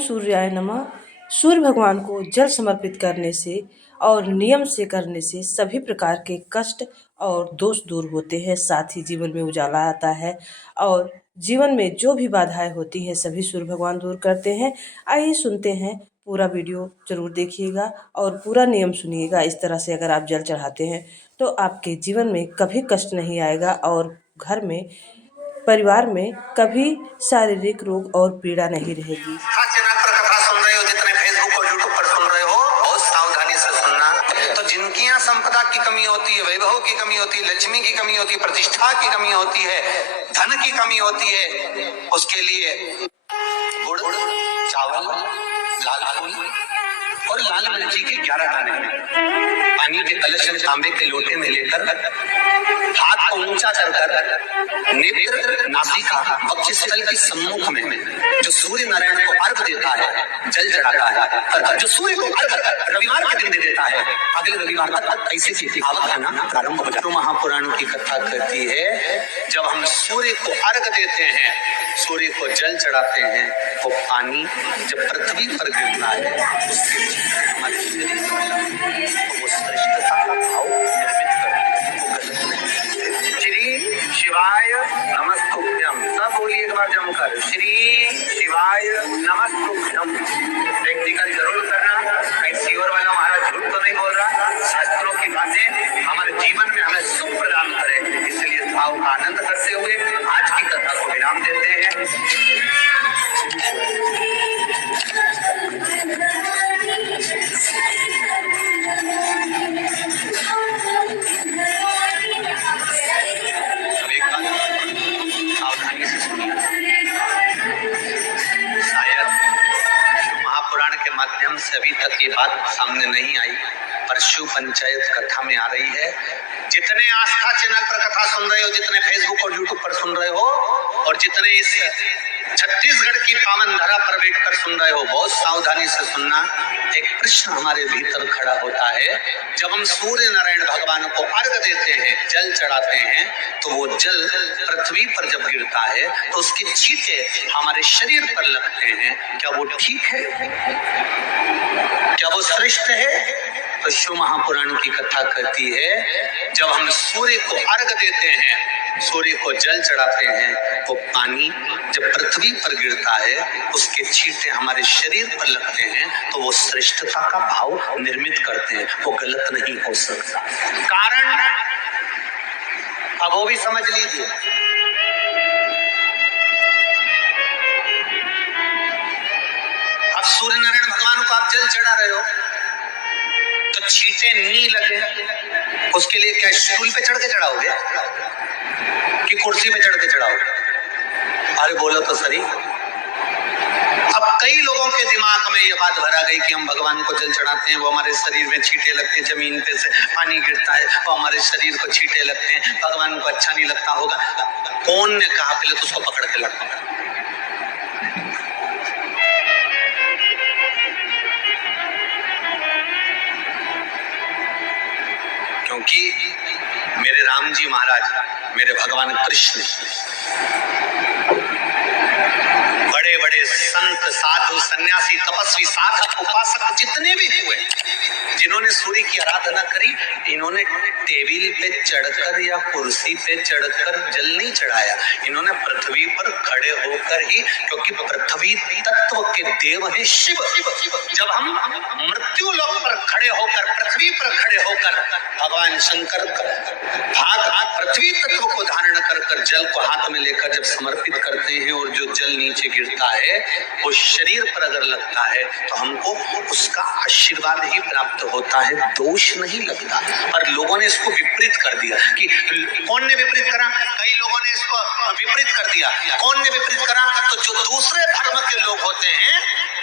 सूर्याय नमः। सूर्य भगवान को जल समर्पित करने से और नियम से करने से सभी प्रकार के कष्ट और दोष दूर होते हैं, साथ ही जीवन में उजाला आता है और जीवन में जो भी बाधाएं होती हैं सभी सूर्य भगवान दूर करते हैं। आइए सुनते हैं, पूरा वीडियो जरूर देखिएगा और पूरा नियम सुनिएगा। इस तरह से अगर आप जल चढ़ाते हैं तो आपके जीवन में कभी कष्ट नहीं आएगा और घर में, परिवार में कभी शारीरिक रोग और पीड़ा नहीं रहेगी। चैनल पर कथा सुन रहे हो, जितने फेसबुक और यूट्यूब पर सुन रहे हो, बहुत सावधानी से सुनना। तो जिनकी यहाँ संपदा की कमी होती है, वैभव की कमी होती है, लक्ष्मी की कमी होती है, प्रतिष्ठा की कमी होती है, धन की कमी होती है, उसके लिए गुड़, चावल, लाल फूल और लाल मिर्ची के 11 दाने पानी के कलश में तांबे के लोटे में लेकर हाथ को ऊंचा कर नेत्र, नासिका, वक्षस्थल के सम्मुख में जो सूर्य नारायण को अर्घ देता है, जल चढ़ाता है, जो सूर्य को अर्घ रविवार के दिन दे देता है, अगले रविवार तक ऐसे की आवक आना प्रारंभ हो जाता है। महापुराण की कथा कहती है, जब हम सूर्य को अर्घ देते हैं, सूर्य को जल चढ़ाते हैं, वो पानी जब पृथ्वी पर गिरता है उसके हमारे शरीर में तो वो श्रेष्ठता का भाव निर्मित करते हैं। श्री शिवाय नमस्तुभ्यम, सब बोलिए एक बार जमकर, श्री शिवाय नमस्तुभ्यम। प्रैक्टिकल जरूर करना, कहीं सीवर वाला महाराज झूठ तो नहीं बोल रहा। शास्त्रों की बातें हमारे जीवन में हमें सुख प्रदान करें, इसलिए इस भाव का आनंद करते हुए आज की कथा को विराम देते हैं। सावधानी से सुनिए। शायद महापुराण के माध्यम से अभी तक ये बात सामने नहीं आई, पर शिव पंचायत कथा में आ रही है। जितने आस्था चैनल पर कथा सुन रहे हो, जितने फेसबुक और यूट्यूब पर सुन रहे हो, और जितने इस छत्तीसगढ़ की पावन धरा पर बैठकर सुन रहे हो, बहुत सावधानी से सुनना। एक प्रश्न हमारे भीतर खड़ा होता है, जब हम सूर्य नारायण भगवान को अर्घ देते हैं, जल चढ़ाते हैं, तो वो जल पृथ्वी पर जब गिरता है तो उसकी छींटे हमारे शरीर पर लगते हैं, क्या वो ठीक है? क्या वो श्रेष्ठ है? तो शिव महापुराण की कथा कहती है, जब हम सूर्य को अर्घ देते हैं, सूर्य को जल चढ़ाते हैं, वो पानी जब पृथ्वी पर गिरता है उसके छींटे हमारे शरीर पर लगते हैं, तो वो श्रेष्ठता का भाव निर्मित करते हैं, वो गलत नहीं हो सकता। कारण अब वो भी समझ लीजिए। अब सूर्य नारायण भगवान को आप जल चढ़ा रहे हो तो छींटे नहीं लगे, उसके लिए क्या स्टूल पे चढ़ के चढ़ाओगे कि कुर्सी पे चढ़ के चढ़ाओगे? अरे बोलो तो सही। अब कई लोगों के दिमाग में ये बात भरा गई कि हम भगवान को जल चढ़ाते हैं, वो हमारे शरीर में छींटे लगते हैं, जमीन पे से पानी गिरता है, वो हमारे शरीर को छींटे लगते हैं, भगवान को अच्छा नहीं लगता होगा। कौन ने कहा? पहले तो उसको पकड़ के लगता है। क्योंकि मेरे राम जी महाराज, मेरे भगवान कृष्ण, बड़े बड़े संत, साधु, सन्यासी, तपस्वी, साधक, उपासक जितने भी हुए, जिन्होंने सूर्य की आराधना करी, इन्होंने टेबल पे चढ़कर या कुर्सी पे चढ़कर जल नहीं चढ़ाया, इन्होंने पृथ्वी पर खड़े होकर ही, क्योंकि पृथ्वी तत्व के देव है शिव। जब हम मृत्यु लोक पर खड़े होकर, पृथ्वी पर खड़े होकर भगवान शंकर हाथ पृथ्वी तत्व को धारण कर जल को हाथ में लेकर जब समर्पित करते हैं, और जो जल नीचे गिरता है वो शरीर पर अगर लगता है तो हमको उसका आशीर्वाद ही प्राप्त होता है, दोष नहीं लगता। पर लोगों ने इसको विपरीत कर दिया। कि कौन ने विपरीत करा? कई लोगों ने इसको विपरीत कर दिया। कौन ने विपरीत करा? तो जो दूसरे धर्म के लोग होते हैं,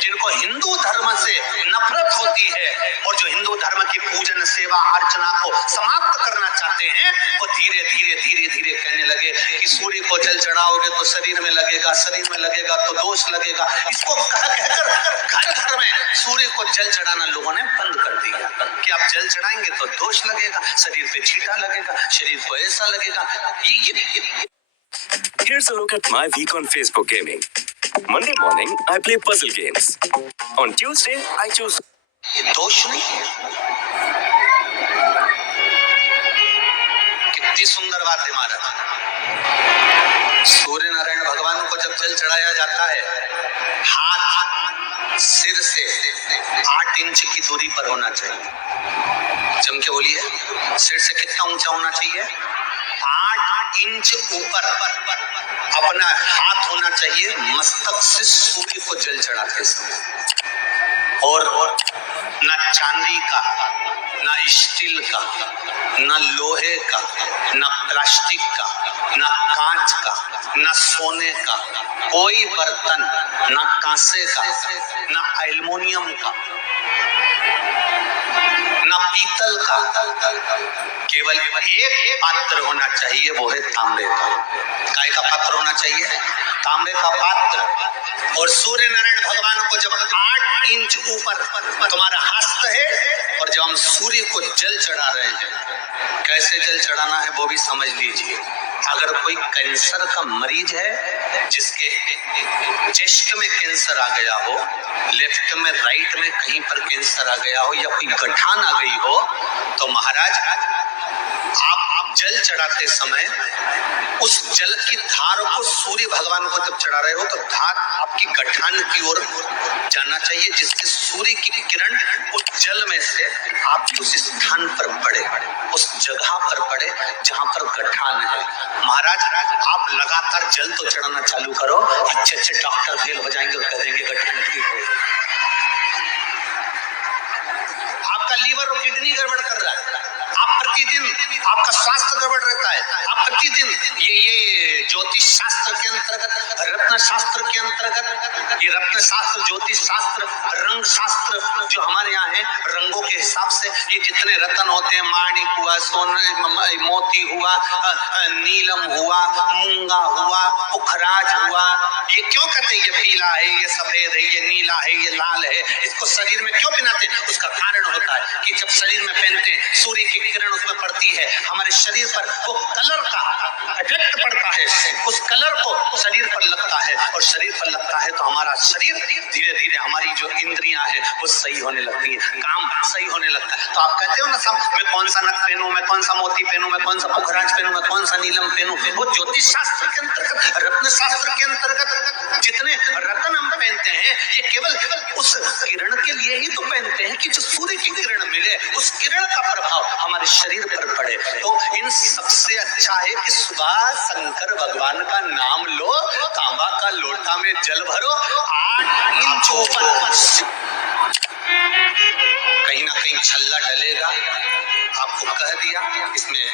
जिनको हिंदू धर्म से नफरत होती है और जो हिंदू धर्म की पूजन, सेवा, अर्चना को समाप्त करना चाहते हैं, वो धीरे धीरे धीरे धीरे कहने लगे कि सूर्य को जल चढ़ाओगे तो शरीर में लगेगा, शरीर में लगेगा तो दोष लगेगा। इसको कहकर घर घर में सूर्य को जल चढ़ाना लोगों ने बंद कर दिया कि आप जल चढ़ाएंगे तो दोष लगेगा, शरीर पे छींटा लगेगा, शरीर को ऐसा लगेगा। Here's a look at my week on Facebook gaming. Monday morning, I play puzzle games. On Tuesday, I choose. ये दोष नहीं है। कितनी सुंदर बात है महाराज। सूर्य नारायण भगवान को जब जल चढ़ाया जाता है, हाथ सिर से 8 इंच की दूरी पर होना चाहिए। जम के बोलिए, सिर से कितना ऊंचा होना चाहिए? 8 इंच ऊपर अपना हाथ होना चाहिए मस्तक से सूर्य को जल चढ़ाते समय। और ना चांदी का, ना स्टील का, ना लोहे का, ना प्लास्टिक का, ना कांच का, ना सोने का कोई बर्तन, ना कांसे का, ना एल्युमिनियम का, ना पीतल का, केवल एक पात्र होना चाहिए, वो है तांबे का। काय का पात्र होना चाहिए? तांबे का पात्र। और सूर्य नारायण भगवान को जब 8 इंच ऊपर तुम्हारा हस्त है और जब हम सूर्य को जल चढ़ा रहे हैं, कैसे जल चढ़ाना है वो भी समझ लीजिए। अगर कोई कैंसर का मरीज है जिसके चेस्ट में कैंसर आ गया हो, लेफ्ट में राइट में कहीं पर कैंसर आ गया हो, या कोई गठान आ गई हो, तो महाराज आप जल चढ़ाते समय उस जल की धार को सूर्य भगवान को जब चढ़ा रहे हो तो धार आपकी गठान की ओर जाना चाहिए, जिससे सूर्य की किरण उस जल में से आप उस स्थान पर पड़े, उस जगह पर पड़े जहां पर गठान है। महाराज आप लगातार जल तो चढ़ाना चालू करो, अच्छे अच्छे डॉक्टर फेल हो जाएंगे और कह देंगे गठान ठीक हो गई। आपका लीवर और किडनी गड़बड़ कर रहा है, आप प्रतिदिन आपका स्वास्थ्य गड़बड़ रहता है, आप प्रतिदिन ये ज्योतिष शास्त्र के अंतर्गत, रत्न शास्त्र के अंतर्गत, ये रत्न शास्त्र, ज्योतिष शास्त्र, रंग शास्त्र जो हमारे यहाँ है, रंगों के हिसाब से ये जितने रत्न होते हैं, माणिक हुआ, सोना, मोती हुआ, नीलम हुआ, मूंगा हुआ, पुखराज हुआ, ये क्यों कहते हैं? ये पीला है, ये सफेद है, ये नीला है, ये लाल है, इसको शरीर में क्यों पहनाते हैं? उसका कारण होता है कि जब शरीर में पहनते हैं, सूर्य की किरण उसमें पड़ती है, हमारे शरीर पर वो कलर का इफेक्ट पड़ता है, उस कलर को शरीर पर लगता है, और शरीर पर लगता है तो हमारा शरीर धीरे धीरे, हमारी जो इंद्रियां हैं वो सही होने लगती है, काम सही होने लगता है। तो आप कहते हो ना सब, मैं कौन सा नथ पहनूं, मैं कौन सा मोती पहनूं, मैं कौन सा पुखराज पहनूं, मैं कौन सा नीलम पहनूं, वो ज्योतिष शास्त्र के अंतर्गत, रत्न शास्त्र के अंतर्गत जितने रत्न हम पहनते हैं, ये केवल उस किरण के लिए ही तो पहनते हैं कि जो सूर्य की किरण मिले, उस किरण का प्रभाव हमारे शरीर पर पड़े। तो इन सबसे अच्छा है कि सुबह शंकर भगवान का नाम लो, तांबा का लोटा में जल भरो, 8 इंच ऊपर। कहीं ना कहीं छल्ला डलेगा, आपको कह दिया इसमें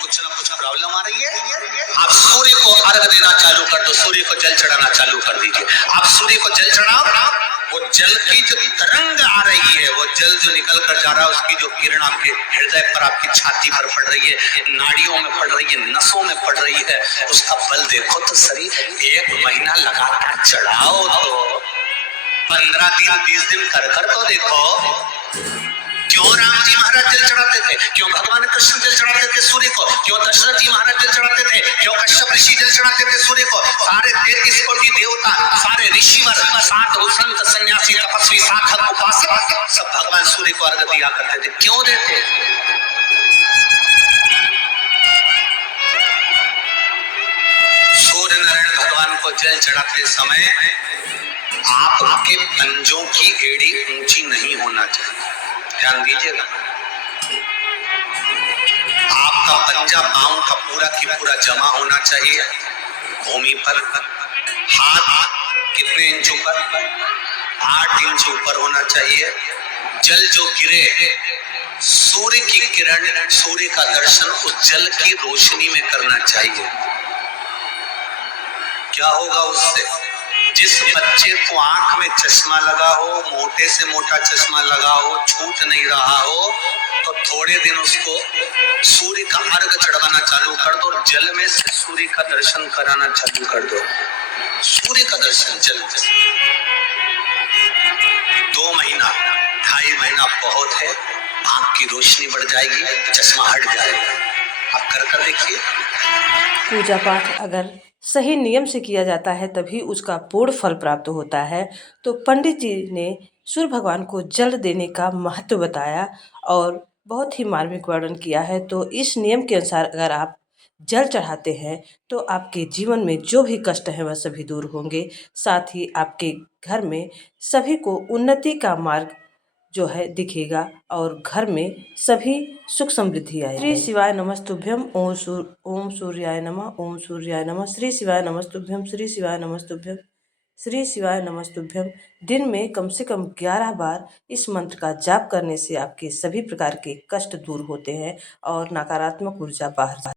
कुछ ना कुछ प्रॉब्लम आ रही है, आप सूर्य को अर्घ देना चालू कर दो, सूर्य को जल चढ़ाना चालू कर दीजिए। आप सूर्य को जल चढ़ाओ, वो जल की जो तरंग आ रही है, वो जल जो निकल कर जा रहा है, उसकी जो किरण आपके हृदय पर, आपकी छाती पर पड़ रही है, नाड़ियों में पड़ रही है, नसों में पड़ रही है, उसका बल देखो तो सही। 1 महीना लगातार चढ़ाओ तो 15 दिन 20 दिन कर तो देखो। क्यों राम जी महाराज जल चढ़ाते थे? क्यों भगवान कृष्ण जल चढ़ाते थे सूर्य को? क्यों दशरथ जी महाराज जल चढ़ाते थे? क्यों कश्यप ऋषि जल चढ़ाते थे सूर्य को? सारे 33 कोटि देवता, सारे ऋषिवर, साधु संत सन्यासी तपस्वी साधक उपासक सब भगवान सूर्य को अर्घ दिया करते थे। क्यों देते? सूर्य नारायण भगवान को जल चढ़ाते समय आपके पंजों की एड़ी ऊंची नहीं होना चाहिए, ध्यान दीजिएगा। आपका पंजा पांव का पूरा की पूरा जमा होना चाहिए भूमि पर। हाथ कितने इंच ऊपर? 8 इंच ऊपर होना चाहिए। जल जो गिरे, सूर्य की किरण, सूर्य का दर्शन उस जल की रोशनी में करना चाहिए। क्या होगा उससे? जिस बच्चे को आंख में चश्मा लगा हो, मोटे से मोटा चश्मा लगा हो, छूट नहीं रहा हो, तो थोड़े दिन उसको सूर्य का अर्घ चढ़वाना चालू कर दो, जल में से सूर्य का दर्शन कराना चालू कर दो। सूर्य का दर्शन जल में। 2 महीना 2.5 महीना बहुत है, आंख की रोशनी बढ़ जाएगी, चश्मा हट जाएगा। आप कर देखिए। पूजा पाठ अगर सही नियम से किया जाता है तभी उसका पूर्ण फल प्राप्त होता है। तो पंडित जी ने सूर्य भगवान को जल देने का महत्व बताया और बहुत ही मार्मिक वर्णन किया है। तो इस नियम के अनुसार अगर आप जल चढ़ाते हैं तो आपके जीवन में जो भी कष्ट है वह सभी दूर होंगे। साथ ही आपके घर में सभी को उन्नति का मार्ग जो है दिखेगा और घर में सभी सुख समृद्धि आएगी। श्री शिवाय नमस्तुभ्यम। ओम सूर्याय नमः। ओम सूर्याय नमः। श्री शिवाय नमस्तुभ्यम। श्री शिवाय नमस्तुभ्यम। श्री शिवाय नमस्तुभ्यम। दिन में कम से कम 11 बार इस मंत्र का जाप करने से आपके सभी प्रकार के कष्ट दूर होते हैं और नकारात्मक ऊर्जा बाहर